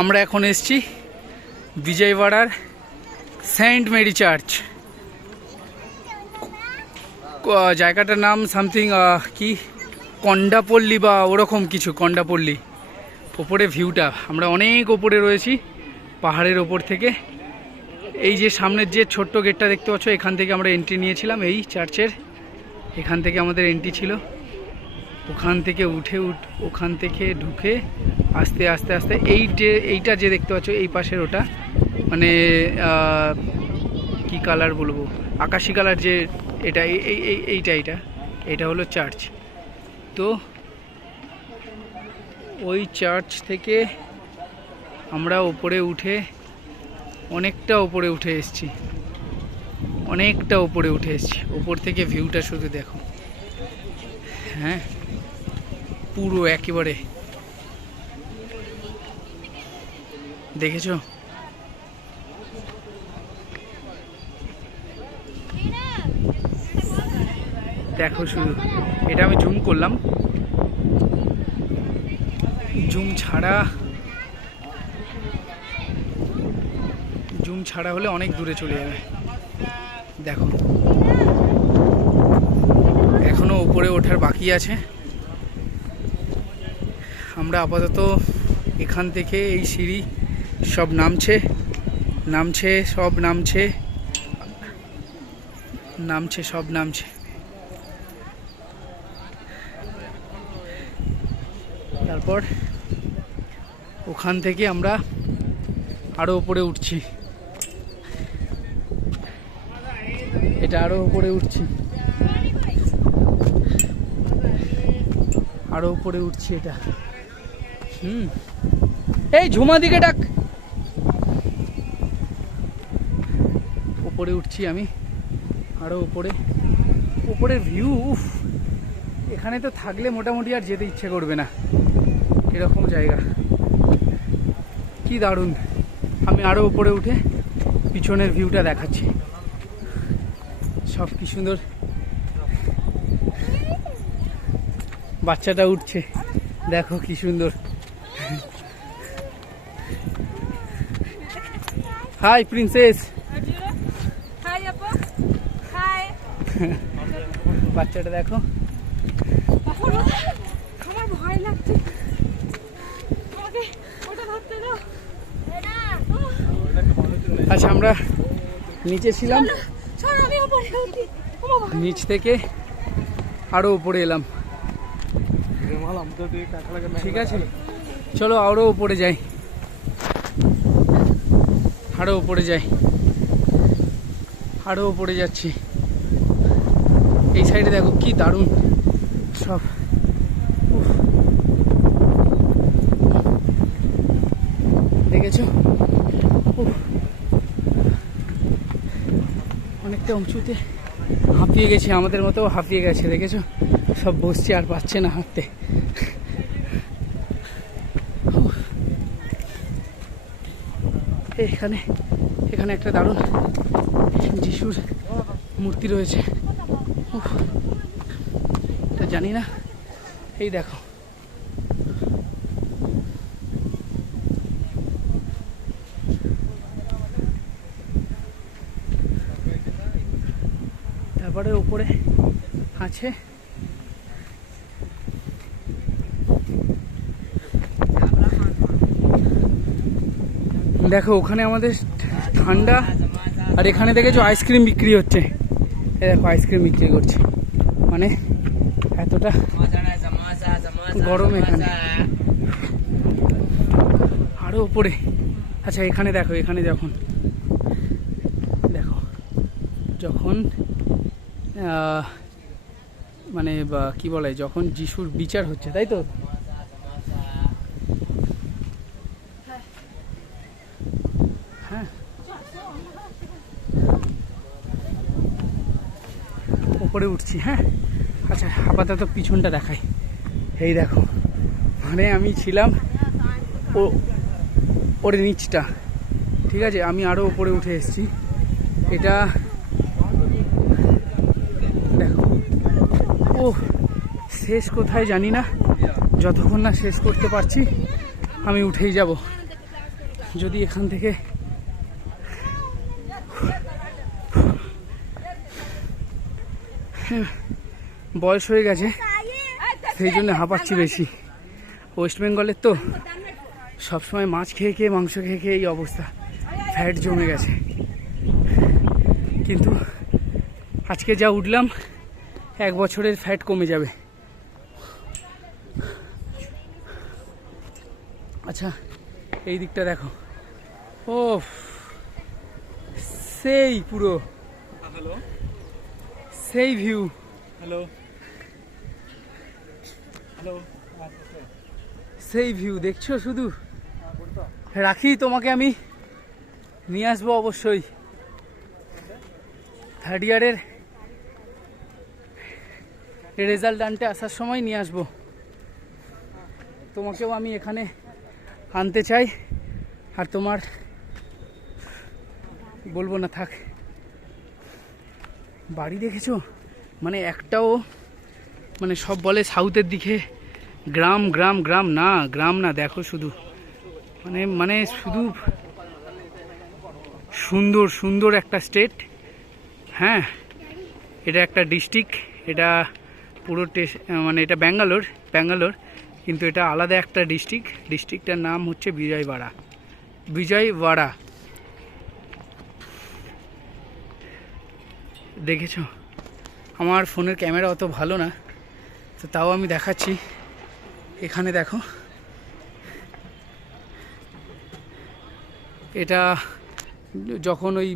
আমরা এখন এসেছি বিজয়ওয়াড়ার সেন্ট মেরি চার্চ। জায়গাটার নাম সামথিং কি কন্ডাপল্লী বা ওরকম কিছু, কন্ডাপল্লী। ওপরে ভিউটা, আমরা অনেক ওপরে রয়েছি পাহাড়ের ওপর থেকে। এই যে সামনের যে ছোট্ট গেটটা দেখতে পাচ্ছ, এখান থেকে আমরা এন্ট্রি নিয়েছিলাম এই চার্চের। এখান থেকে আমাদের এন্ট্রি ছিল। ওখান থেকে ওখান থেকে ঢুকে আস্তে আস্তে আস্তে এইটা যে দেখতে পাচ্ছ এই পাশের, ওটা মানে কি কালার বলবো, আকাশি কালার যে এটা, এইটা হলো চার্চ। তো ওই চার্চ থেকে আমরা ওপরে উঠে অনেকটা ওপরে উঠে এসেছি, ওপর থেকে ভিউটা শুধু দেখো। হ্যাঁ, পুরো একেবারে দেখেছো? দেখো শুধু, এটা আমি জুম করলাম, জুম ছাড়া হলে অনেক দূরে চলে যাবে। দেখো এখনো উপরে ওঠার বাকি আছে। আমরা আপাতত এখান থেকে এই সিঁড়ি সব নামছে, তারপর ওখান থেকে আমরা আরো উপরে উঠছি, এটা আরো উপরে উঠছি, এটা। এই ঝুমা দিকে ডাক। উপরে উঠছি আমি, আরো উপরের ভিউ, এখানে তো থাকলে মোটামুটি আর যেতে ইচ্ছে করবে না, এরকম জায়গা, কি দারুণ। আমি আরো উপরে উঠে পিছনের ভিউটা দেখাচ্ছি, সব কি সুন্দর। বাচ্চাটা উঠছে, দেখো কি সুন্দর। Hi princess. হাই আপা। হাই। বাচ্চাটা দেখো। আমার ভয় লাগছে, আমাকে ওটা ধরতে দাও। আচ্ছা, আমরা নিচে ছিলাম, আমি উপরে উঠি। নিচ থেকে আরো উপরে এলাম। ঠিক আছে, চলো আরো উপরে যাই, আরো উপরে যাচ্ছি। এই সাইডে দেখো কি দারুণ সব। দেখেছো? অনেকটা উঁচুতে, হাঁপিয়ে গেছে, আমাদের মতো হাঁপিয়ে গেছে। দেখেছো? সব বসছে আর পাচ্ছে না হাঁটতে। এখানে একটা দারুণ যিশুর মূর্তি রয়েছে, এটা জানি না। এই দেখো, তারপরে উপরে আছে দেখো, ওখানে আমাদের ঠান্ডা, আর এখানে দেখেছো আইসক্রিম বিক্রি হচ্ছে। এ দেখো আইসক্রিম বিক্রি করছে, মানে এতটা গরম এখানে। আরো উপরে, আচ্ছা এখানে দেখো, এখানে যখন মানে কি বলে, যখন যিশুর বিচার হচ্ছে, তাই তো? হ্যাঁ, উপরে উঠছি। হ্যাঁ, আচ্ছা আপাতত পিছনটা দেখাই। এই দেখো, মানে আমি ছিলাম ওর নিচটা, ঠিক আছে, আমি আরো উপরে উঠে এসেছি। এটা দেখো, ও শেষ কোথায় জানি না, যতক্ষণ না শেষ করতে পারছি আমি উঠেই যাব। যদি এখান থেকে বয়স হয়ে গেছে সেই জন্য হাঁপাচ্ছি বেশি। ওয়েস্ট বেঙ্গলের তো সবসময় মাছ খেয়ে খেয়ে মাংস খেয়ে খেয়ে এই অবস্থা, ফ্যাট জমে গেছে। কিন্তু আজকে যা উঠলাম 1 বছরের ফ্যাট কমে যাবে। আচ্ছা এই দিকটা দেখো, ও সেই পুরো হ্যালো সেই ভিউ, হ্যালো হ্যালো সেই ভিউ দেখছো শুধু। রাখি, তোমাকে আমি নিয়ে আসবো অবশ্যই 3rd ইয়ারের রেজাল্ট আনতে আসার সময় নিয়ে আসবো। তোমাকেও আমি এখানে আনতে চাই। আর তোমার বলবো না, থাক। বাড়ি দেখেছো মানে একটাও, মানে সব বলে সাউথের দিকে গ্রাম গ্রাম গ্রাম, না গ্রাম না, দেখো শুধু মানে মানে শুধু সুন্দর সুন্দর একটা স্টেট। হ্যাঁ, এটা একটা ডিস্ট্রিক্ট, এটা পুরো মানে এটা ব্যাঙ্গালোর, কিন্তু এটা আলাদা একটা ডিস্ট্রিক্টটার নাম হচ্ছে বিজয়ওয়াড়া। দেখেছো, আমার ফোনের ক্যামেরা অত ভালো না, তো তাও আমি দেখাচ্ছি। এখানে দেখো, এটা যখন ওই